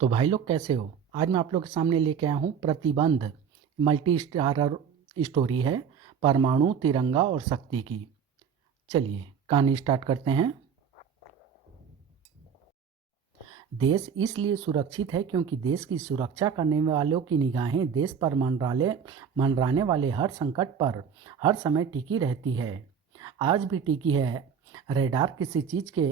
तो भाई लोग कैसे हो। आज मैं आप लोग के सामने लेके आया हूँ प्रतिबंध मल्टी स्टारर स्टोरी है परमाणु तिरंगा और शक्ति की। चलिए कहानी स्टार्ट करते हैं। देश इसलिए सुरक्षित है क्योंकि देश की सुरक्षा करने वालों की निगाहें देश पर मंडराने वाले हर संकट पर हर समय टिकी रहती है। आज भी टिकी है। रेडार किसी चीज के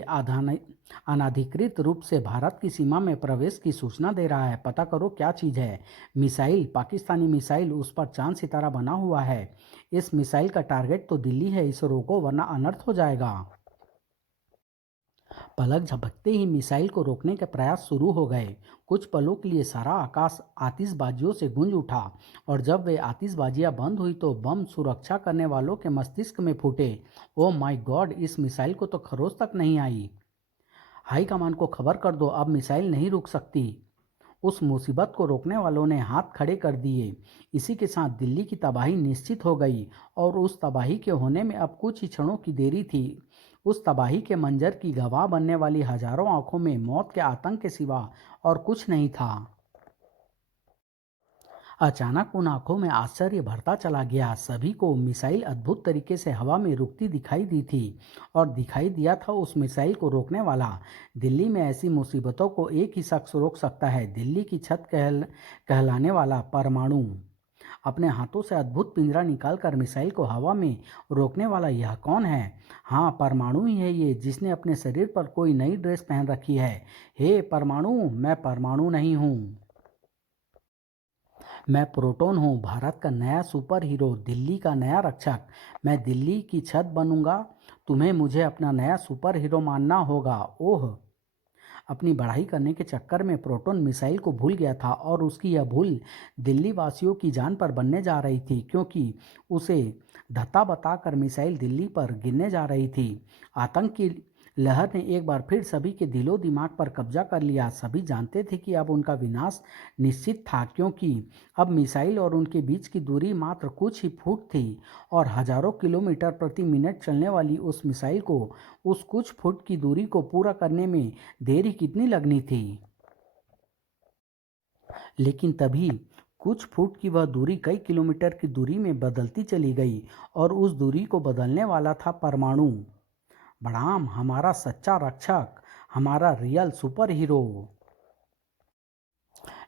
अनाधिकृत रूप से भारत की सीमा में प्रवेश की सूचना दे रहा है। पता करो क्या चीज है। मिसाइल, पाकिस्तानी मिसाइल, उस पर चांद सितारा बना हुआ है। इस मिसाइल का टारगेट तो दिल्ली है, इसे रोको वरना अनर्थ हो जाएगा। पलक झपकते ही मिसाइल को रोकने के प्रयास शुरू हो गए। कुछ पलों के लिए सारा आकाश आतिशबाजियों से गूंज उठा और जब वे आतिशबाजियां बंद हुई तो बम सुरक्षा करने वालों के मस्तिष्क में फूटे। ओ माय गॉड, इस मिसाइल को तो खरोच तक नहीं आई। हाई कमान को खबर कर दो, अब मिसाइल नहीं रुक सकती। उस मुसीबत को रोकने वालों ने हाथ खड़े कर दिए। इसी के साथ दिल्ली की तबाही निश्चित हो गई और उस तबाही के होने में अब कुछ ही क्षणों की देरी थी। उस तबाही के मंजर की गवाह बनने वाली हजारों आंखों में मौत के आतंक के सिवा और कुछ नहीं था। अचानक उन आंखों में आश्चर्य भरता चला गया। सभी को मिसाइल अद्भुत तरीके से हवा में रुकती दिखाई दी थी और दिखाई दिया था उस मिसाइल को रोकने वाला। दिल्ली में ऐसी मुसीबतों को एक ही शख्स रोक सकता है, दिल्ली की छत कहलाने वाला परमाणु। अपने हाथों से अद्भुत पिंजरा निकालकर मिसाइल को हवा में रोकने वाला यह कौन है? हाँ, परमाणु ही है ये, जिसने अपने शरीर पर कोई नई ड्रेस पहन रखी है। हे परमाणु, मैं परमाणु नहीं हूँ, मैं प्रोटॉन हूँ, भारत का नया सुपर हीरो, दिल्ली का नया रक्षक। मैं दिल्ली की छत बनूंगा। तुम्हें मुझे अपना नया सुपर हीरो मानना होगा। ओह, अपनी बढ़ाई करने के चक्कर में प्रोटॉन मिसाइल को भूल गया था और उसकी यह भूल दिल्ली वासियों की जान पर बनने जा रही थी, क्योंकि उसे धत्ता बताकर मिसाइल दिल्ली पर गिरने जा रही थी। आतंक की लहर ने एक बार फिर सभी के दिलो दिमाग पर कब्जा कर लिया। सभी जानते थे कि अब उनका विनाश निश्चित था, क्योंकि अब मिसाइल और उनके बीच की दूरी मात्र कुछ ही फुट थी और हजारों किलोमीटर प्रति मिनट चलने वाली उस मिसाइल को उस कुछ फुट की दूरी को पूरा करने में देरी कितनी लगनी थी। लेकिन तभी कुछ फुट की वह दूरी कई किलोमीटर की दूरी में बदलती चली गई और उस दूरी को बदलने वाला था परमाणु। बड़ाम, हमारा सच्चा रक्षक, हमारा रियल सुपर हीरो।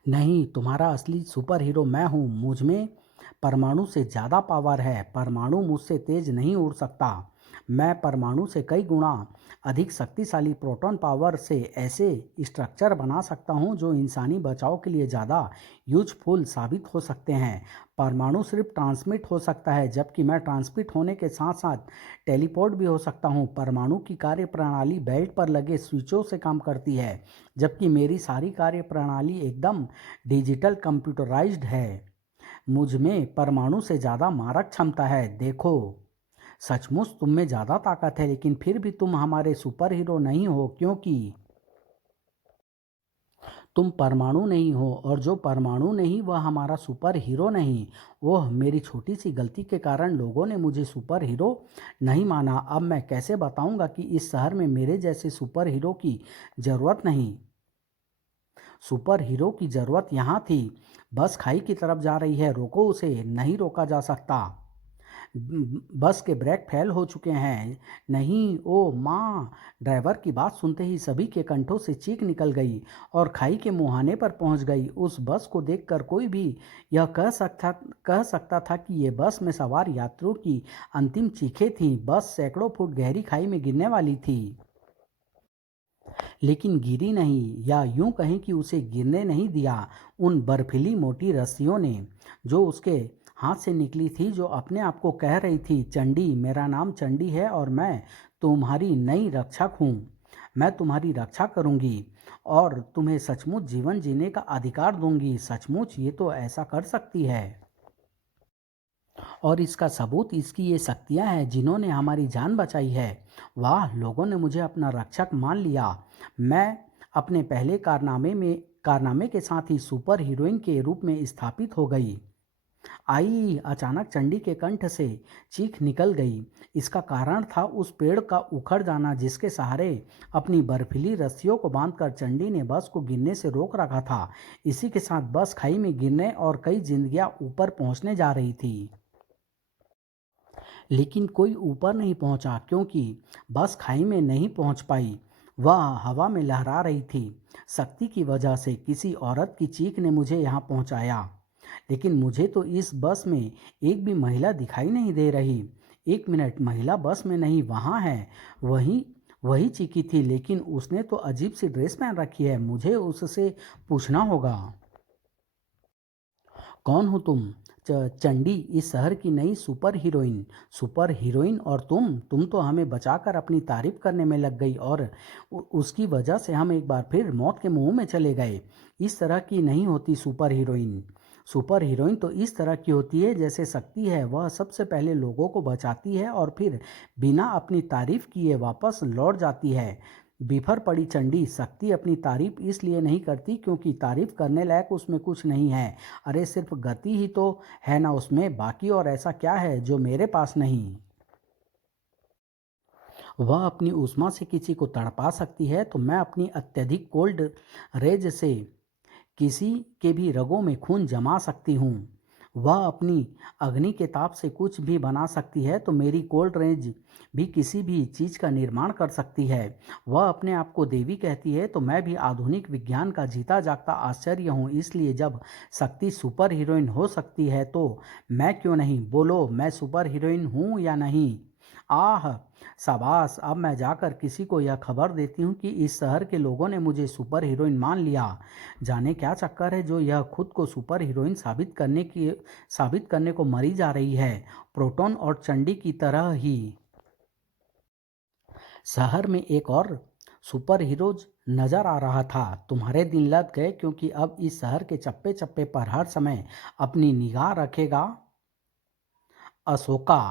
नहीं, तुम्हारा असली सुपर हीरो मैं हूँ। मुझ में परमाणु से ज़्यादा पावर है। परमाणु मुझसे तेज नहीं उड़ सकता। मैं परमाणु से कई गुना अधिक शक्तिशाली प्रोटॉन पावर से ऐसे स्ट्रक्चर बना सकता हूँ जो इंसानी बचाव के लिए ज़्यादा यूजफुल साबित हो सकते हैं। परमाणु सिर्फ ट्रांसमिट हो सकता है, जबकि मैं ट्रांसमिट होने के साथ साथ टेलीपोर्ट भी हो सकता हूँ। परमाणु की कार्य प्रणाली बेल्ट पर लगे स्विचों से काम करती है, जबकि मेरी सारी कार्य प्रणाली एकदम डिजिटल कंप्यूटराइज्ड है। मुझ में परमाणु से ज़्यादा मारक क्षमता है। देखो, सचमुच तुम में ज़्यादा ताकत है, लेकिन फिर भी तुम हमारे सुपर हीरो नहीं हो, क्योंकि तुम परमाणु नहीं हो और जो परमाणु नहीं वह हमारा सुपर हीरो नहीं। ओह, मेरी छोटी सी गलती के कारण लोगों ने मुझे सुपर हीरो नहीं माना। अब मैं कैसे बताऊंगा कि इस शहर में मेरे जैसे सुपर हीरो की ज़रूरत नहीं। सुपर हीरो की जरूरत यहाँ थी। बस खाई की तरफ जा रही है, रोको उसे, नहीं रोका जा सकता। बस के ब्रेक फेल हो चुके हैं। नहीं, ओ माँ। ड्राइवर की बात सुनते ही सभी के कंठों से चीख निकल गई और खाई के मुहाने पर पहुंच गई। उस बस को देखकर कोई भी यह कह सकता था कि ये बस में सवार यात्रियों की अंतिम चीखें थीं। बस सैकड़ों फुट गहरी खाई में गिरने वाली थी, लेकिन गिरी नहीं, या यूं कहें कि उसे गिरने नहीं दिया उन बर्फीली मोटी रस्सियों ने जो उसके हाथ से निकली थी, जो अपने आप को कह रही थी, चंडी, मेरा नाम चंडी है और मैं तुम्हारी नई रक्षक हूँ। मैं तुम्हारी रक्षा करूँगी और तुम्हें सचमुच जीवन जीने का अधिकार दूंगी। सचमुच ये तो ऐसा कर सकती है और इसका सबूत इसकी ये शक्तियाँ हैं जिन्होंने हमारी जान बचाई है। वाह, लोगों ने मुझे अपना रक्षक मान लिया। मैं अपने पहले कारनामे के साथ ही सुपर हीरोइन के रूप में स्थापित हो गई। आई! अचानक चंडी के कंठ से चीख निकल गई। इसका कारण था उस पेड़ का उखड़ जाना जिसके सहारे अपनी बर्फीली रस्सियों को बांधकर चंडी ने बस को गिरने से रोक रखा था। इसी के साथ बस खाई में गिरने और कई जिंदगियां ऊपर पहुंचने जा रही थी। लेकिन कोई ऊपर नहीं पहुंचा क्योंकि बस खाई में नहीं पहुंच पाई। वह हवा में लहरा रही थी। शक्ति की वजह से किसी औरत की चीख ने मुझे यहाँ पहुंचाया। लेकिन मुझे तो इस बस में एक भी महिला दिखाई नहीं दे रही। एक मिनट, महिला बस में नहीं, वहाँ है। वही वही चीखी थी, लेकिन उसने तो अजीब सी ड्रेस पहन रखी है। मुझे उससे पूछना होगा। कौन हो तुम? चंडी, इस शहर की नई सुपर हीरोइन। Super heroine? और तुम तो हमें बचाकर अपनी तारीफ करने में लग गई और उसकी वजह से हम एक बार फिर मौत के मुंह में चले गए। इस तरह की नहीं होती सुपर हीरोइन। सुपर हीरोइन तो इस तरह की होती है जैसे शक्ति है, वह सबसे पहले लोगों को बचाती है और फिर बिना अपनी तारीफ किए वापस लौट जाती है। बिफर पड़ी चंडी, शक्ति अपनी तारीफ इसलिए नहीं करती क्योंकि तारीफ करने लायक उसमें कुछ नहीं है। अरे सिर्फ गति ही तो है ना उसमें, बाकी और ऐसा क्या है जो मेरे पास नहीं। वह अपनी ऊष्मा से किसी को तड़पा सकती है तो मैं अपनी अत्यधिक कोल्ड रेज से किसी के भी रगों में खून जमा सकती हूँ। वह अपनी अग्नि के ताप से कुछ भी बना सकती है तो मेरी कोल्ड रेंज भी किसी भी चीज़ का निर्माण कर सकती है। वह अपने आप को देवी कहती है तो मैं भी आधुनिक विज्ञान का जीता जागता आश्चर्य हूँ। इसलिए जब शक्ति सुपर हीरोइन हो सकती है तो मैं क्यों नहीं? बोलो, मैं सुपर हीरोइन हूँ या नहीं? आह! शाबाश! अब मैं जाकर किसी को यह खबर देती हूँ कि इस शहर के लोगों ने मुझे सुपर हीरोइन मान लिया। जाने क्या चक्कर है जो यह खुद को सुपर हीरोइन साबित करने को मरी जा रही है। प्रोटॉन और चंडी की तरह ही शहर में एक और सुपर हीरोज नजर आ रहा था। तुम्हारे दिन लग गए क्योंकि अब इस शहर के चप्पे चप्पे पर हर समय अपनी निगाह रखेगा अशोका।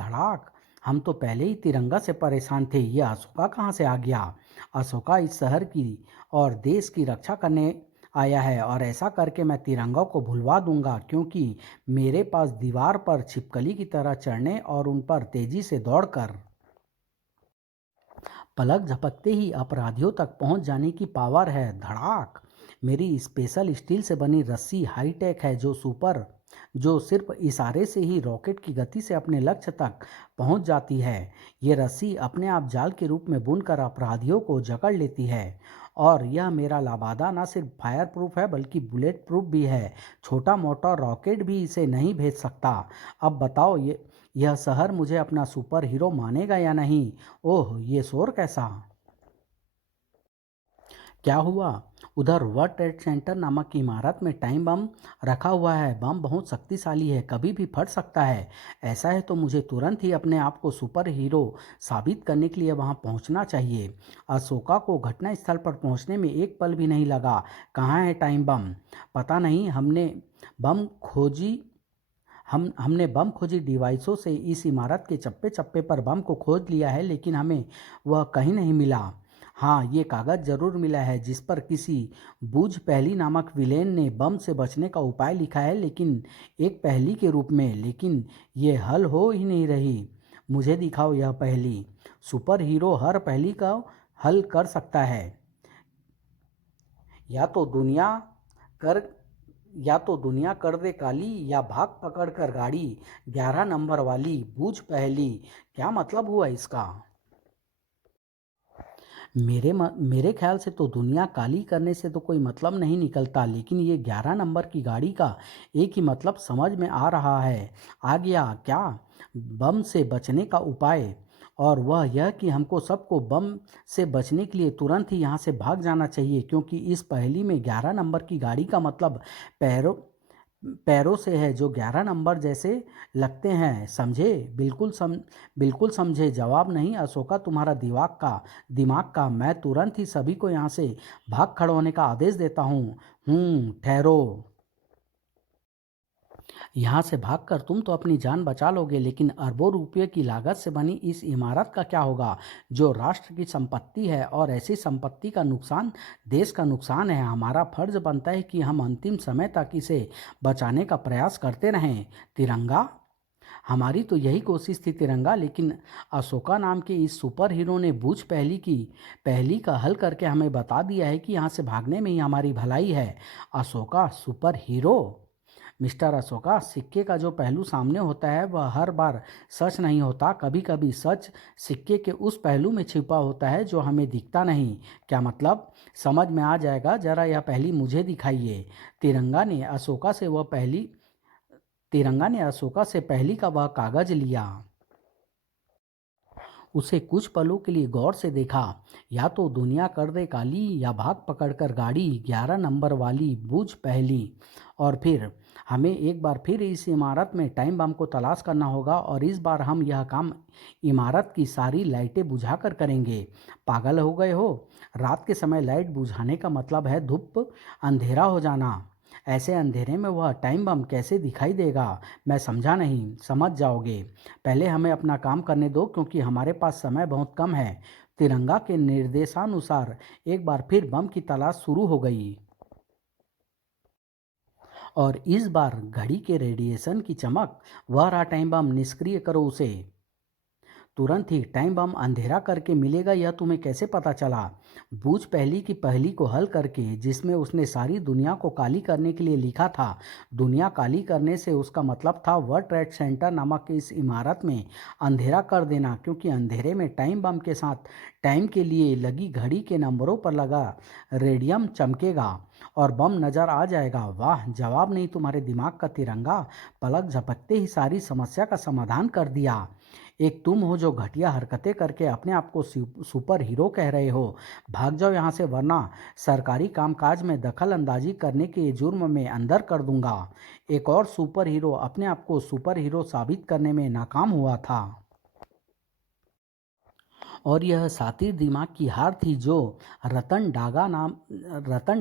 धड़ाक! हम तो पहले ही तिरंगा से परेशान थे, ये अशोका कहाँ से आ गया? अशोका इस शहर की और देश की रक्षा करने आया है और ऐसा करके मैं तिरंगा को भुलवा दूंगा क्योंकि मेरे पास दीवार पर छिपकली की तरह चढ़ने और उन पर तेजी से दौड़कर पलक झपकते ही अपराधियों तक पहुंच जाने की पावर है। धड़ाक! मेरी स्पेशल स्टील से बनी रस्सी हाईटेक है जो सिर्फ इशारे से ही रॉकेट की गति से अपने लक्ष्य तक पहुंच जाती है। ये रस्सी अपने आप जाल के रूप में बुनकर अपराधियों को जकड़ लेती है। और यह मेरा लाबादा ना सिर्फ फायर प्रूफ है बल्कि बुलेट प्रूफ भी है। छोटा मोटा रॉकेट भी इसे नहीं भेज सकता। अब बताओ, यह शहर मुझे अपना सुपर हीरो मानेगा या नहीं? ओह, ये शोर कैसा? क्या हुआ? उधर वर्ल्ड ट्रेड सेंटर नामक इमारत में टाइम बम रखा हुआ है। बम बहुत शक्तिशाली है, कभी भी फट सकता है। ऐसा है तो मुझे तुरंत ही अपने आप को सुपर हीरो साबित करने के लिए वहां पहुंचना चाहिए। अशोका को घटनास्थल पर पहुंचने में एक पल भी नहीं लगा। कहाँ है टाइम बम? पता नहीं। बम खोजी हमने बम खोजी डिवाइसों से इस इमारत के चप्पे चप्पे पर बम को खोज लिया है, लेकिन हमें वह कहीं नहीं मिला। हाँ, ये कागज़ जरूर मिला है जिस पर किसी बूझ पहेली नामक विलेन ने बम से बचने का उपाय लिखा है, लेकिन एक पहेली के रूप में। लेकिन ये हल हो ही नहीं रही। मुझे दिखाओ यह पहेली। सुपर हीरो हर पहेली का हल कर सकता है। या तो दुनिया कर या तो दुनिया कर दे काली या भाग पकड़ कर गाड़ी। 11 नंबर वाली बूझ पहेली। क्या मतलब हुआ इसका? मेरे ख्याल से तो दुनिया काली करने से तो कोई मतलब नहीं निकलता, लेकिन ये 11 नंबर की गाड़ी का एक ही मतलब समझ में आ रहा है। आ गया क्या? बम से बचने का उपाय। और वह यह कि हमको सबको बम से बचने के लिए तुरंत ही यहाँ से भाग जाना चाहिए क्योंकि इस पहेली में 11 नंबर की गाड़ी का मतलब पैरों पैरों से है जो 11 नंबर जैसे लगते हैं। समझे? बिल्कुल समझे। जवाब नहीं अशोका, तुम्हारा दिमाग का। मैं तुरंत ही सभी को यहाँ से भाग खड़े होने का आदेश देता हूँ। ठहरो। यहाँ से भागकर तुम तो अपनी जान बचा लोगे, लेकिन अरबों रुपये की लागत से बनी इस इमारत का क्या होगा, जो राष्ट्र की संपत्ति है। और ऐसी संपत्ति का नुकसान देश का नुकसान है। हमारा फर्ज बनता है कि हम अंतिम समय तक इसे बचाने का प्रयास करते रहें। तिरंगा, हमारी तो यही कोशिश थी तिरंगा, लेकिन अशोका नाम के इस सुपर हीरो ने बूझ पहली का हल करके हमें बता दिया है कि यहाँ से भागने में ही हमारी भलाई है। Ashoka super hero, mister Ashoka, सिक्के का जो पहलू सामने होता है वह हर बार सच नहीं होता। कभी कभी सच सिक्के के उस पहलू में छिपा होता है जो हमें दिखता नहीं। क्या मतलब? समझ में आ जाएगा, जरा यह पहली मुझे दिखाइए। तिरंगा ने अशोका से पहली का वह कागज लिया। उसे कुछ पलों के लिए गौर से देखा। या तो दुनिया कर दे काली, या भाग पकड़कर गाड़ी 11 नंबर वाली, बूझ पहली। और फिर हमें एक बार फिर इस इमारत में टाइम बम को तलाश करना होगा, और इस बार हम यह काम इमारत की सारी लाइटें बुझाकर करेंगे। पागल हो गए हो? रात के समय लाइट बुझाने का मतलब है धूप अंधेरा हो जाना। ऐसे अंधेरे में वह टाइम बम कैसे दिखाई देगा? मैं समझा नहीं। समझ जाओगे। पहले हमें अपना काम करने दो, क्योंकि हमारे पास समय बहुत कम है। तिरंगा के निर्देशानुसार एक बार फिर बम की तलाश शुरू हो गई, और इस बार घड़ी के रेडिएशन की चमक। वह रहा टाइम बम, निष्क्रिय करो उसे। तुरंत ही टाइम बम अंधेरा करके मिलेगा, यह तुम्हें कैसे पता चला? बूझ पहली की पहली को हल करके, जिसमें उसने सारी दुनिया को काली करने के लिए लिखा था। दुनिया काली करने से उसका मतलब था वर्ल्ड ट्रेड सेंटर नामक इस इमारत में अंधेरा कर देना, क्योंकि अंधेरे में टाइम बम के साथ टाइम के लिए लगी घड़ी के नंबरों पर लगा रेडियम चमकेगा और बम नजर आ जाएगा। वाह, जवाब नहीं तुम्हारे दिमाग का तिरंगा। पलक झपकते ही सारी समस्या का समाधान कर दिया। एक तुम हो जो घटिया हरकतें करके अपने आप को सुपर हीरो कह रहे हो। भाग जाओ यहाँ से, वरना सरकारी कामकाज में दखल अंदाजी करने के जुर्म में अंदर कर दूंगा। एक और सुपर हीरो अपने आप को सुपर हीरो साबित करने में नाकाम हुआ था, और यह सातिर दिमाग की हार थी जो रतन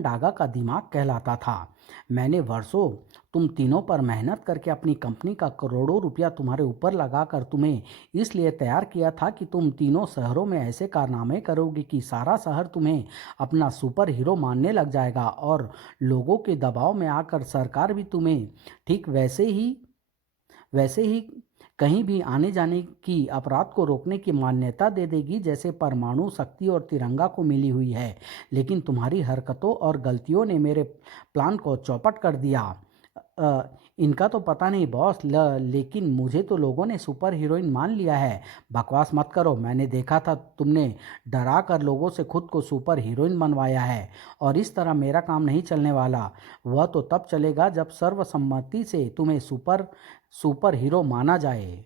डागा का दिमाग कहलाता था। मैंने वर्षों तुम तीनों पर मेहनत करके अपनी कंपनी का करोड़ों रुपया तुम्हारे ऊपर लगाकर तुम्हें इसलिए तैयार किया था कि तुम तीनों शहरों में ऐसे कारनामे करोगे कि सारा शहर तुम्हें अपना सुपर हीरो मानने लग जाएगा, और लोगों के दबाव में आकर सरकार भी तुम्हें ठीक वैसे ही कहीं भी आने जाने की, अपराध को रोकने की मान्यता दे देगी, जैसे परमाणु शक्ति और तिरंगा को मिली हुई है। लेकिन तुम्हारी हरकतों और गलतियों ने मेरे प्लान को चौपट कर दिया। इनका तो पता नहीं बॉस, लेकिन मुझे तो लोगों ने सुपर हीरोइन मान लिया है। बकवास मत करो, मैंने देखा था तुमने डरा कर लोगों से खुद को सुपर हीरोइन बनवाया है, और इस तरह मेरा काम नहीं चलने वाला। वह तो तब चलेगा जब सर्वसम्मति से तुम्हें सुपर सुपर हीरो माना जाए।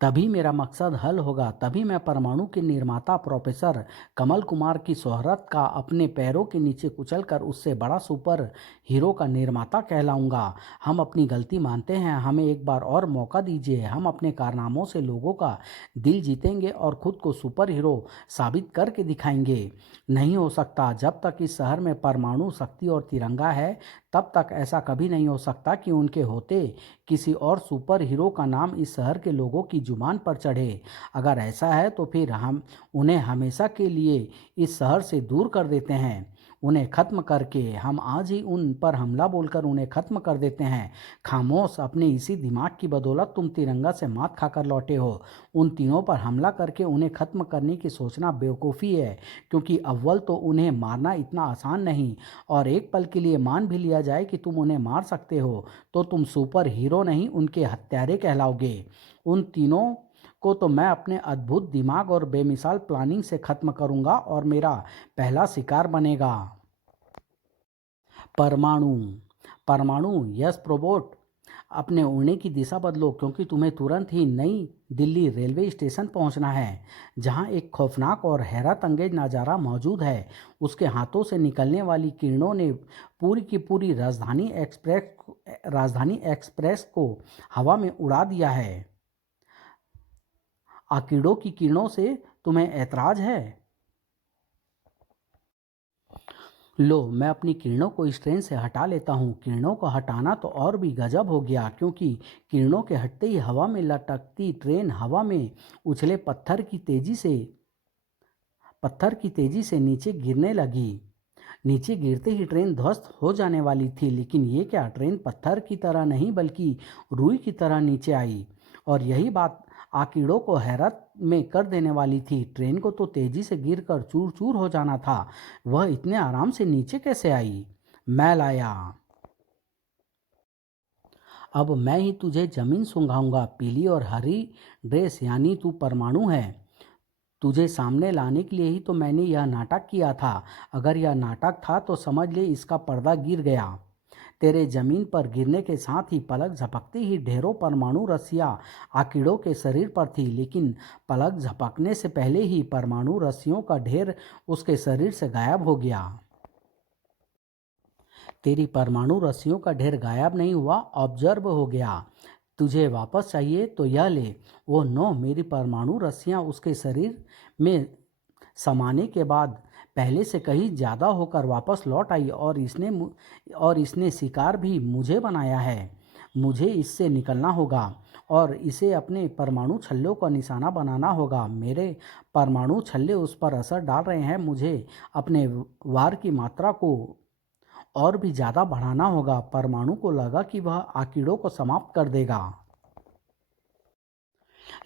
तभी मेरा मकसद हल होगा। तभी मैं परमाणु के निर्माता प्रोफेसर कमल कुमार की शोहरत का अपने पैरों के नीचे कुचलकर उससे बड़ा सुपर हीरो का निर्माता कहलाऊंगा। हम अपनी गलती मानते हैं, हमें एक बार और मौका दीजिए। हम अपने कारनामों से लोगों का दिल जीतेंगे और खुद को सुपर हीरो साबित करके दिखाएंगे। नहीं हो सकता। जब तक इस शहर में परमाणु शक्ति और तिरंगा है, तब तक ऐसा कभी नहीं हो सकता कि उनके होते किसी और सुपर हीरो का नाम इस शहर के लोगों की जुबान पर चढ़े। अगर ऐसा है तो फिर हम उन्हें हमेशा के लिए इस शहर से दूर कर देते हैं। उन्हें खत्म करके, हम आज ही उन पर हमला बोलकर उन्हें खत्म कर देते हैं। खामोश, अपने इसी दिमाग की बदौलत तुम तिरंगा से मात खाकर लौटे हो। उन तीनों पर हमला करके उन्हें खत्म करने की सोचना बेवकूफ़ी है, क्योंकि अव्वल तो उन्हें मारना इतना आसान नहीं, और एक पल के लिए मान भी लिया जाए कि तुम उन्हें मार सकते हो, तो तुम सुपर हीरो नहीं, उनके हत्यारे कहलाओगे। उन तीनों को तो मैं अपने अद्भुत दिमाग और बेमिसाल प्लानिंग से खत्म करूंगा, और मेरा पहला शिकार बनेगा परमाणु। परमाणु, यस प्रोबोट, अपने उड़ने की दिशा बदलो, क्योंकि तुम्हें तुरंत ही नई दिल्ली रेलवे स्टेशन पहुंचना है, जहां एक खौफनाक और हैरत अंगेज नज़ारा मौजूद है। उसके हाथों से निकलने वाली किरणों ने पूरी की पूरी राजधानी एक्सप्रेस को हवा में उड़ा दिया है। आकीड़ों की किरणों से तुम्हें ऐतराज है? लो, मैं अपनी किरणों को इस ट्रेन से हटा लेता हूँ। किरणों को हटाना तो और भी गजब हो गया, क्योंकि किरणों के हटते ही हवा में लटकती ट्रेन हवा में उछले पत्थर की तेजी से नीचे गिरने लगी। नीचे गिरते ही ट्रेन ध्वस्त हो जाने वाली थी, लेकिन ये क्या, ट्रेन पत्थर की तरह नहीं बल्कि रुई की तरह नीचे आई। और यही बात आकिड़ों को हैरत में कर देने वाली थी। ट्रेन को तो तेजी से गिरकर चूर चूर हो जाना था, वह इतने आराम से नीचे कैसे आई? मैं लाया। अब मैं ही तुझे जमीन सुंघाऊंगा। पीली और हरी ड्रेस यानी तू परमाणु है। तुझे सामने लाने के लिए ही तो मैंने यह नाटक किया था। अगर यह नाटक था तो समझ ले इसका पर्दा गिर गया। तेरे जमीन पर गिरने के साथ ही पलक झपकते ही ढेरों परमाणु रस्सियां आकिड़ों के शरीर पर थी, लेकिन पलक झपकने से पहले ही परमाणु रस्सियों का ढेर उसके शरीर से गायब हो गया। तेरी परमाणु रस्सियों का ढेर गायब नहीं हुआ, ऑब्जर्व हो गया। तुझे वापस चाहिए तो यह ले। ओह नो, मेरी परमाणु रस्सियां उसके शरीर में समाने के बाद पहले से कहीं ज़्यादा होकर वापस लौट आई, और इसने शिकार भी मुझे बनाया है। मुझे इससे निकलना होगा और इसे अपने परमाणु छल्लों का निशाना बनाना होगा। मेरे परमाणु छल्ले उस पर असर डाल रहे हैं। मुझे अपने वार की मात्रा को और भी ज़्यादा बढ़ाना होगा। परमाणु को लगा कि वह आकिड़ों को समाप्त कर देगा,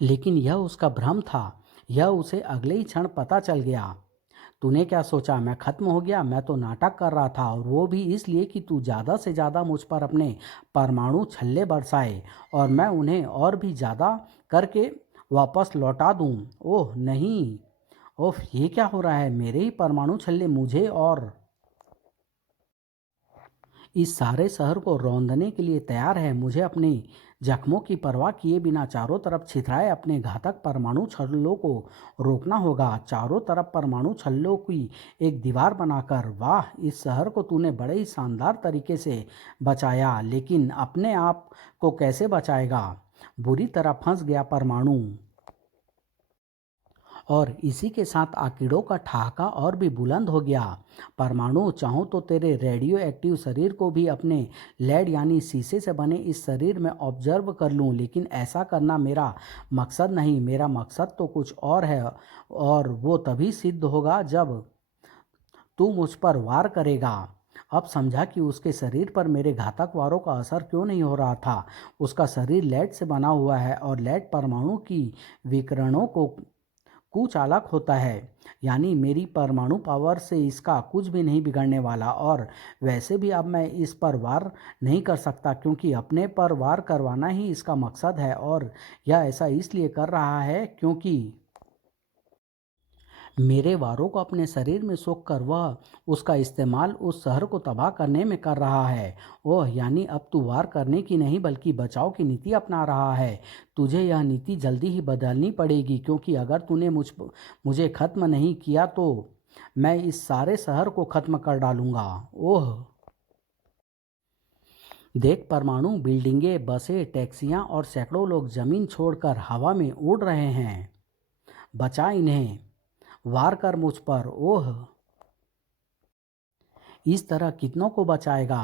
लेकिन यह उसका भ्रम था। यह उसे अगले ही क्षण पता चल गया। तूने क्या सोचा मैं खत्म हो गया? मैं तो नाटक कर रहा था, और वो भी इसलिए कि तू ज़्यादा से ज़्यादा मुझ पर अपने परमाणु छल्ले बरसाए और मैं उन्हें और भी ज़्यादा करके वापस लौटा दूं। ओह नहीं, ओह ये क्या हो रहा है? मेरे ही परमाणु छल्ले मुझे और इस सारे शहर को रौंदने के लिए तैयार है। मुझे अपने जख्मों की परवाह किए बिना चारों तरफ छितराए अपने घातक परमाणु छल्लों को रोकना होगा। चारों तरफ परमाणु छल्लों की एक दीवार बनाकर। वाह, इस शहर को तूने बड़े ही शानदार तरीके से बचाया, लेकिन अपने आप को कैसे बचाएगा? बुरी तरह फंस गया परमाणु। और इसी के साथ आकिड़ों का ठहाका और भी बुलंद हो गया। परमाणु, चाहूँ तो तेरे रेडियो एक्टिव शरीर को भी अपने लेड यानी शीशे से बने इस शरीर में ऑब्जर्व कर लूँ, लेकिन ऐसा करना मेरा मकसद नहीं। मेरा मकसद तो कुछ और है, और वो तभी सिद्ध होगा जब तू मुझ पर वार करेगा। अब समझा कि उसके शरीर पर मेरे घातक वारों का असर क्यों नहीं हो रहा था। उसका शरीर लेड से बना हुआ है, और लेड परमाणु की विकिरणों को कुचालक होता है, यानी मेरी परमाणु पावर से इसका कुछ भी नहीं बिगड़ने वाला। और वैसे भी अब मैं इस पर वार नहीं कर सकता, क्योंकि अपने पर वार करवाना ही इसका मकसद है। और यह ऐसा इसलिए कर रहा है क्योंकि मेरे वारों को अपने शरीर में सोख कर वह उसका इस्तेमाल उस शहर को तबाह करने में कर रहा है। ओह, यानी अब तू वार करने की नहीं बल्कि बचाव की नीति अपना रहा है। तुझे यह नीति जल्दी ही बदलनी पड़ेगी, क्योंकि अगर तूने मुझे खत्म नहीं किया तो मैं इस सारे शहर को खत्म कर डालूंगा। ओह देख परमाणु, बिल्डिंगें, बसें, टैक्सियां और सैकड़ों लोग जमीन छोड़कर हवा में उड़ रहे हैं। बचा इन्हें, वार कर मुझ पर। ओह, इस तरह कितनों को बचाएगा?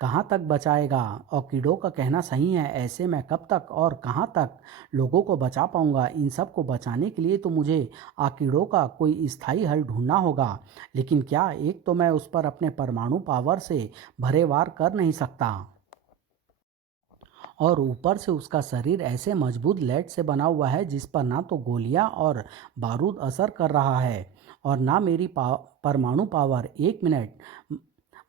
कहाँ तक बचाएगा? और कीड़ों का कहना सही है, ऐसे मैं कब तक और कहाँ तक लोगों को बचा पाऊंगा? इन सब को बचाने के लिए तो मुझे आकीड़ों का कोई स्थायी हल ढूंढना होगा। लेकिन क्या? एक तो मैं उस पर अपने परमाणु पावर से भरे वार कर नहीं सकता, और ऊपर से उसका शरीर ऐसे मजबूत लेड से बना हुआ है जिस पर ना तो गोलियां और बारूद असर कर रहा है, और ना मेरी परमाणु पावर। एक मिनट,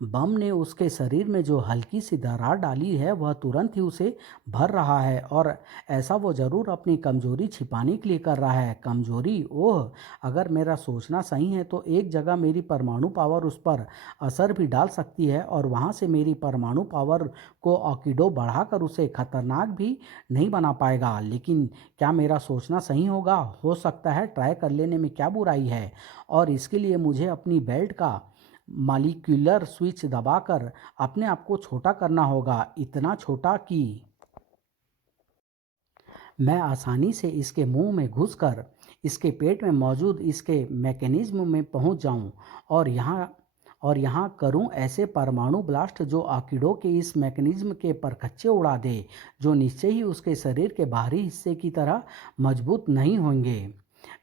बम ने उसके शरीर में जो हल्की सी दरार डाली है वह तुरंत ही उसे भर रहा है, और ऐसा वो ज़रूर अपनी कमजोरी छिपाने के लिए कर रहा है। कमजोरी? ओह, अगर मेरा सोचना सही है तो एक जगह मेरी परमाणु पावर उस पर असर भी डाल सकती है, और वहाँ से मेरी परमाणु पावर को ऑकिडो बढ़ाकर उसे खतरनाक भी नहीं बना पाएगा। लेकिन क्या मेरा सोचना सही होगा? हो सकता है, ट्राई कर लेने में क्या बुराई है। और इसके लिए मुझे अपनी बेल्ट का मॉलिक्यूलर स्विच दबाकर अपने आप को छोटा करना होगा, इतना छोटा कि मैं आसानी से इसके मुंह में घुसकर इसके पेट में मौजूद इसके मैकेनिज्म में पहुंच जाऊं, और यहाँ और यहाँ करूँ ऐसे परमाणु ब्लास्ट जो आकिडो के इस मैकेनिज्म के परखच्चे उड़ा दे, जो निश्चय ही उसके शरीर के बाहरी हिस्से की तरह मजबूत नहीं होंगे।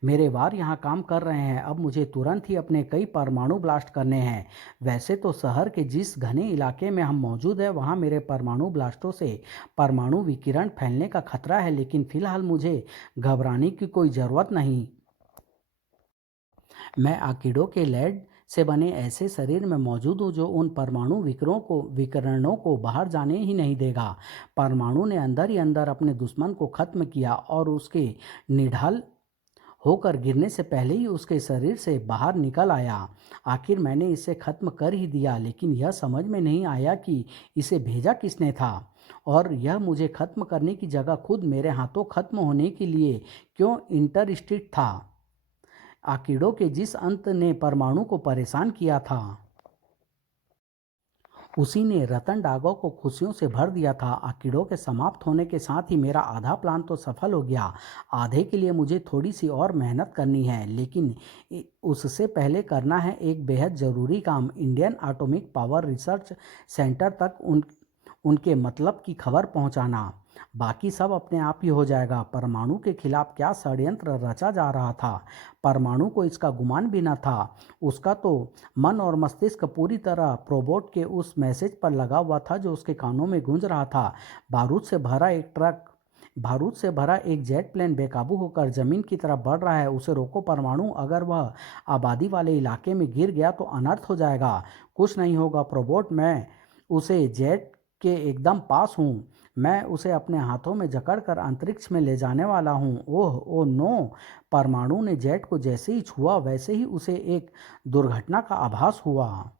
मेरे वार यहाँ काम कर रहे हैं, अब मुझे तुरंत ही अपने कई परमाणु ब्लास्ट करने हैं। वैसे तो शहर के जिस घने इलाके में हम मौजूद हैं वहाँ मेरे परमाणु ब्लास्टों से परमाणु विकिरण फैलने का खतरा है, लेकिन फिलहाल मुझे घबराने की कोई ज़रूरत नहीं। मैं आकिडो के लेड से बने ऐसे शरीर में मौजूद हूँ जो उन परमाणु विकिरणों को बाहर जाने ही नहीं देगा। परमाणु ने अंदर ही अंदर अपने दुश्मन को खत्म किया और उसके निढाल होकर गिरने से पहले ही उसके शरीर से बाहर निकल आया। आखिर मैंने इसे खत्म कर ही दिया, लेकिन यह समझ में नहीं आया कि इसे भेजा किसने था, और यह मुझे खत्म करने की जगह खुद मेरे हाथों खत्म होने के लिए क्यों इंटरेस्टेड था। आकिडो के जिस अंत ने परमाणु को परेशान किया था, उसी ने रतन डागो को खुशियों से भर दिया था। आकिडो के समाप्त होने के साथ ही मेरा आधा प्लान तो सफल हो गया। आधे के लिए मुझे थोड़ी सी और मेहनत करनी है, लेकिन उससे पहले करना है एक बेहद ज़रूरी काम। Indian atomic power research centre तक उनके मतलब की खबर पहुंचाना। बाकी सब अपने आप ही हो जाएगा। परमाणु के खिलाफ क्या षड्यंत्र रचा जा रहा था, परमाणु को इसका गुमान भी न था। उसका तो मन और मस्तिष्क पूरी तरह प्रोबोट के उस मैसेज पर लगा हुआ था जो उसके कानों में गूंज रहा था। बारूद से भरा एक जेट प्लेन बेकाबू होकर जमीन की तरफ बढ़ रहा है, उसे रोको परमाणु। अगर वह आबादी वाले इलाके में गिर गया तो अनर्थ हो जाएगा। कुछ नहीं होगा प्रोबोट, मैं उसे जेट के एकदम पास हूँ। मैं उसे अपने हाथों में जकड़कर अंतरिक्ष में ले जाने वाला हूँ। ओह ओह नो। परमाणु ने जेट को जैसे ही छुआ वैसे ही उसे एक दुर्घटना का आभास हुआ,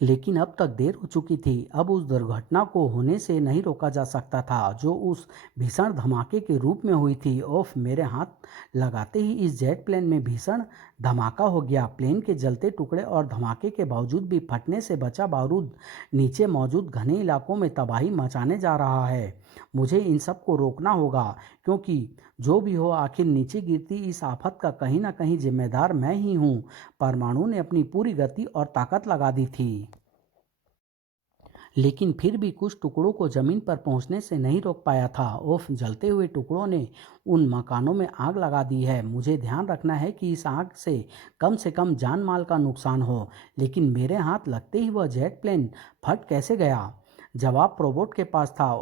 लेकिन अब तक देर हो चुकी थी। अब उस दुर्घटना को होने से नहीं रोका जा सकता था जो उस भीषण धमाके के रूप में हुई थी। ओफ, मेरे हाथ लगाते ही इस जेट प्लेन में भीषण धमाका हो गया। प्लेन के जलते टुकड़े और धमाके के बावजूद भी फटने से बचा बारूद नीचे मौजूद घने इलाकों में तबाही मचाने जा रहा है। मुझे इन सब को रोकना होगा, क्योंकि जो भी हो आखिर नीचे गिरती इस आफत का कहीं ना कहीं जिम्मेदार मैं ही हूँ। परमाणु ने अपनी पूरी गति और ताकत लगा दी थी, लेकिन फिर भी कुछ टुकड़ों को जमीन पर पहुंचने से नहीं रोक पाया था। उफ, जलते हुए टुकड़ों ने उन मकानों में आग लगा दी है। मुझे ध्यान रखना है कि इस आग से कम जान माल का नुकसान हो, लेकिन मेरे हाथ लगते ही वह जेट प्लेन फट कैसे गया? जवाब रोबोट के पास था।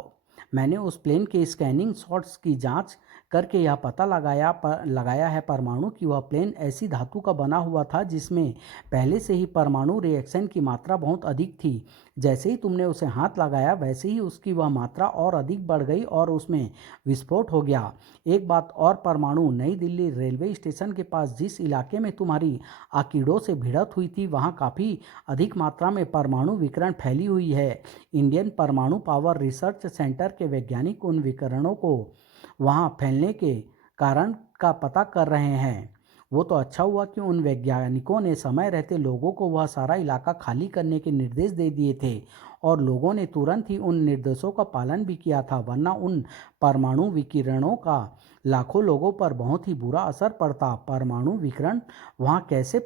मैंने उस प्लेन के स्कैनिंग शॉट्स की जांच करके यह पता लगाया है परमाणु कि वह प्लेन ऐसी धातु का बना हुआ था जिसमें पहले से ही परमाणु रिएक्शन की मात्रा बहुत अधिक थी। जैसे ही तुमने उसे हाथ लगाया वैसे ही उसकी वह मात्रा और अधिक बढ़ गई और उसमें विस्फोट हो गया। एक बात और, परमाणु नई दिल्ली रेलवे स्टेशन के पास जिस इलाके में तुम्हारी आकिडो से भिड़त हुई थी वहाँ काफ़ी अधिक मात्रा में परमाणु विकिरण फैली हुई है। इंडियन परमाणु पावर रिसर्च सेंटर के वैज्ञानिक उन विकिरणों को वहाँ फैलने के कारण का पता कर रहे हैं। वो तो अच्छा हुआ कि उन वैज्ञानिकों ने समय रहते लोगों को वह सारा इलाका खाली करने के निर्देश दे दिए थे, और लोगों ने तुरंत ही उन निर्देशों का पालन भी किया था, वरना उन परमाणु विकिरणों का लाखों लोगों पर बहुत ही बुरा असर पड़ता। परमाणु विकिरण वहाँ कैसे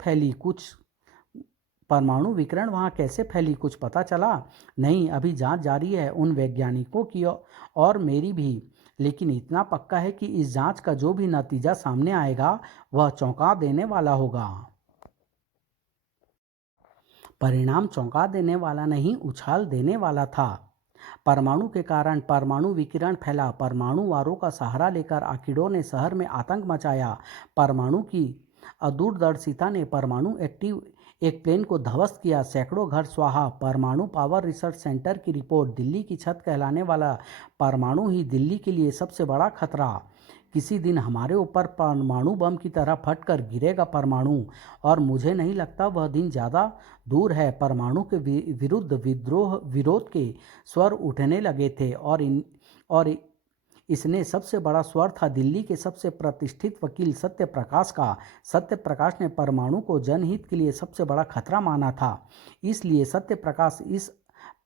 फैली, कुछ पता चला? नहीं, अभी जांच जारी है, उन वैज्ञानिकों की और मेरी भी। लेकिन इतना पक्का है कि इस जांच का जो भी नतीजा सामने आएगा वह चौंका देने वाला होगा। परिणाम चौंका देने वाला नहीं, उछाल देने वाला था। परमाणु के कारण परमाणु विकिरण फैला। परमाणु वारों का सहारा लेकर आकिडो ने शहर में आतंक मचाया। परमाणु की अदूरदर्शिता ने परमाणु एक्टिव एक प्लेन को ध्वस्त किया, सैकड़ों घर स्वाहा। परमाणु पावर रिसर्च सेंटर की रिपोर्ट, दिल्ली की छत कहलाने वाला परमाणु ही दिल्ली के लिए सबसे बड़ा खतरा। किसी दिन हमारे ऊपर परमाणु बम की तरह फटकर गिरेगा परमाणु, और मुझे नहीं लगता वह दिन ज़्यादा दूर है। परमाणु के विरुद्ध विरोध के स्वर उठने लगे थे, और इसने सबसे बड़ा स्वर था दिल्ली के सबसे प्रतिष्ठित वकील सत्यप्रकाश का। सत्यप्रकाश ने परमाणु को जनहित के लिए सबसे बड़ा खतरा माना था, इसलिए सत्यप्रकाश इस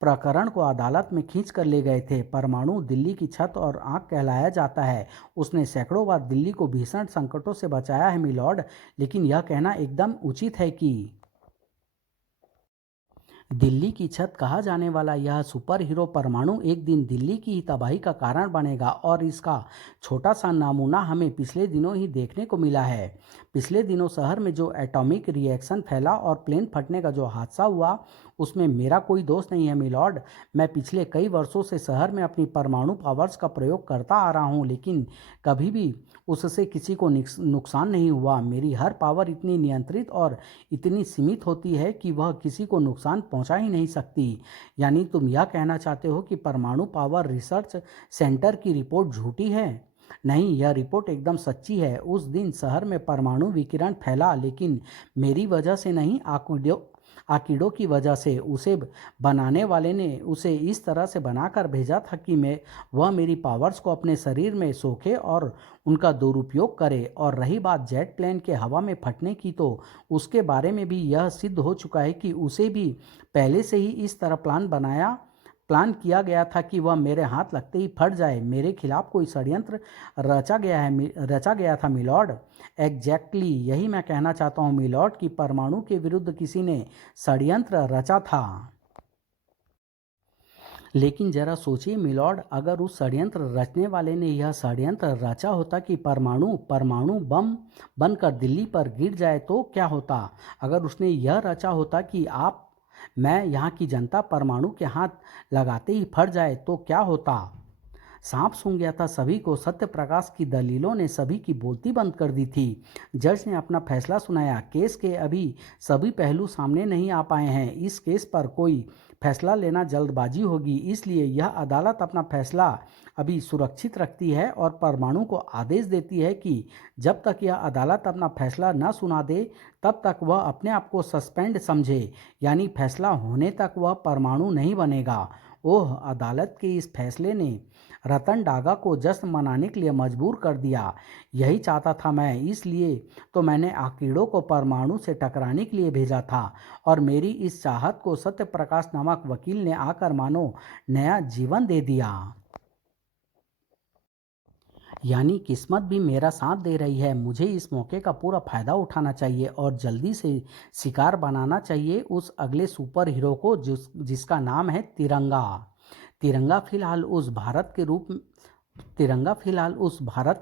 प्रकरण को अदालत में खींच कर ले गए थे। परमाणु दिल्ली की छत और आंख कहलाया जाता है। उसने सैकड़ों बार दिल्ली को भीषण संकटों से बचाया है मिलॉर्ड, लेकिन यह कहना एकदम उचित है कि दिल्ली की छत कहा जाने वाला यह सुपर हीरो परमाणु एक दिन दिल्ली की ही तबाही का कारण बनेगा और इसका छोटा सा नमूना हमें पिछले दिनों ही देखने को मिला है। पिछले दिनों शहर में जो एटॉमिक रिएक्शन फैला और प्लेन फटने का जो हादसा हुआ, उसमें मेरा कोई दोष नहीं है मिलॉर्ड। मैं पिछले कई वर्षों से शहर में अपनी परमाणु पावर्स का प्रयोग करता आ रहा हूँ, लेकिन कभी भी उससे किसी को नुकसान नहीं हुआ। मेरी हर पावर इतनी नियंत्रित और इतनी सीमित होती है कि वह किसी को नुकसान पहुंचा ही नहीं सकती। यानी तुम यह कहना चाहते हो कि परमाणु पावर रिसर्च सेंटर की रिपोर्ट झूठी है? नहीं, यह रिपोर्ट एकदम सच्ची है। उस दिन शहर में परमाणु विकिरण फैला, लेकिन मेरी वजह से नहीं, आकीड़ों की वजह से। उसे बनाने वाले ने उसे इस तरह से बनाकर भेजा था कि वह मेरी पावर्स को अपने शरीर में सोखे और उनका दुरुपयोग करे। और रही बात जेट प्लेन के हवा में फटने की, तो उसके बारे में भी यह सिद्ध हो चुका है कि उसे भी पहले से ही इस तरह प्लान किया गया था कि वह मेरे हाथ लगते ही फट जाए। मेरे खिलाफ कोई षड्यंत्र रचा गया था मिलॉर्ड। एग्जैक्टली यही मैं कहना चाहता हूँ मिलॉर्ड कि परमाणु के विरुद्ध किसी ने षड्यंत्र रचा था। लेकिन जरा सोचिए मिलॉर्ड, अगर उस षड्यंत्र रचने वाले ने यह षड्यंत्र रचा होता कि परमाणु परमाणु बम बनकर दिल्ली पर गिर जाए तो क्या होता? अगर उसने यह रचा होता कि मैं यहाँ की जनता परमाणु के हाथ लगाते ही फट जाए तो क्या होता? सांप सूंघ गया था सभी को। सत्य प्रकाश की दलीलों ने सभी की बोलती बंद कर दी थी। जज ने अपना फैसला सुनाया। केस के अभी सभी पहलू सामने नहीं आ पाए हैं। इस केस पर कोई फैसला लेना जल्दबाजी होगी, इसलिए यह अदालत अपना फैसला अभी सुरक्षित रखती है और परमाणु को आदेश देती है कि जब तक यह अदालत अपना फैसला न सुना दे, तब तक वह अपने आप को सस्पेंड समझे, यानी फैसला होने तक वह परमाणु नहीं बनेगा। ओह, अदालत के इस फैसले ने रतन डागा को जश्न मनाने के लिए मजबूर कर दिया। यही चाहता था मैं, इसलिए तो मैंने आकीड़ों को परमाणु से टकराने के लिए भेजा था और मेरी इस चाहत को सत्य प्रकाश नामक वकील ने आकर मानो नया जीवन दे दिया। यानी किस्मत भी मेरा साथ दे रही है। मुझे इस मौके का पूरा फायदा उठाना चाहिए और जल्दी से शिकार बनाना चाहिए उस अगले सुपर हीरो को जिसका नाम है तिरंगा। तिरंगा फिलहाल उस भारत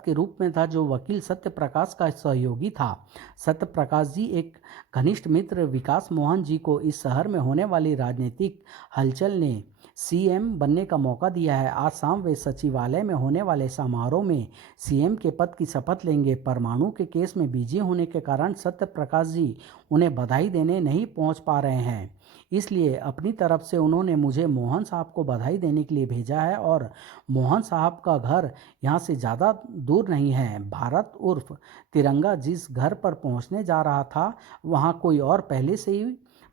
के रूप में था जो वकील सत्य प्रकाश का सहयोगी था। सत्य प्रकाश जी एक घनिष्ठ मित्र विकास मोहन जी को इस शहर में होने वाली राजनीतिक हलचल ने सीएम बनने का मौका दिया है। आज शाम वे सचिवालय में होने वाले समारोह में सीएम के पद की शपथ लेंगे। परमाणु के केस में बिजी होने के कारण सत्य प्रकाश जी उन्हें बधाई देने नहीं पहुंच पा रहे हैं, इसलिए अपनी तरफ से उन्होंने मुझे मोहन साहब को बधाई देने के लिए भेजा है। और मोहन साहब का घर यहाँ से ज़्यादा दूर नहीं है। भारत उर्फ तिरंगा जिस घर पर पहुँचने जा रहा था, वहाँ कोई और पहले से ही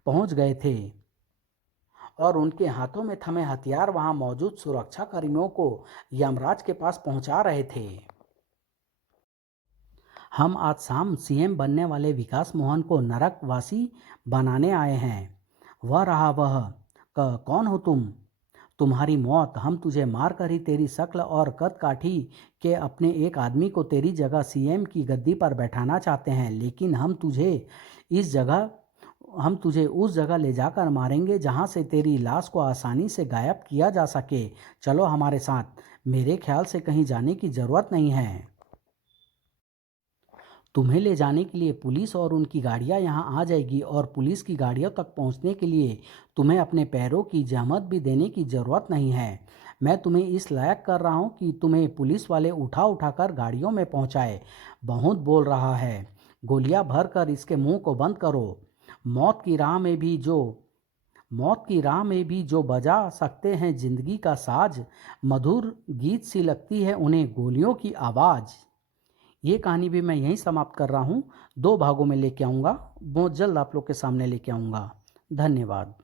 पहुँच गए थे और उनके हाथों में थमे हथियार वहां मौजूद सुरक्षा कर्मियों को यमराज के पास पहुंचा रहे थे। हम आज शाम सीएम बनने वाले विकास मोहन को नरकवासी बनाने आए हैं। वह कौन हो तुम? तुम्हारी मौत, हम तुझे मार कर ही तेरी शक्ल और कद काठी के अपने एक आदमी को तेरी जगह सीएम की गद्दी पर बैठाना चाहते हैं, लेकिन हम तुझे उस जगह ले जाकर मारेंगे जहां से तेरी लाश को आसानी से गायब किया जा सके। चलो हमारे साथ। मेरे ख्याल से कहीं जाने की ज़रूरत नहीं है। तुम्हें ले जाने के लिए पुलिस और उनकी गाड़ियां यहां आ जाएगी और पुलिस की गाड़ियों तक पहुंचने के लिए तुम्हें अपने पैरों की जहमत भी देने की ज़रूरत नहीं है। मैं तुम्हें इस लायक कर रहा हूं कि तुम्हें पुलिस वाले उठा उठाकर गाड़ियों में पहुंचाए। बहुत बोल रहा है। गोलियां भर कर इसके मुंह को बंद करो। मौत की राह में भी जो बजा सकते हैं जिंदगी का साज, मधुर गीत सी लगती है उन्हें गोलियों की आवाज़। ये कहानी भी मैं यहीं समाप्त कर रहा हूँ। 2 भागों में लेके आऊँगा, बहुत जल्द आप लोग के सामने लेके आऊँगा। धन्यवाद।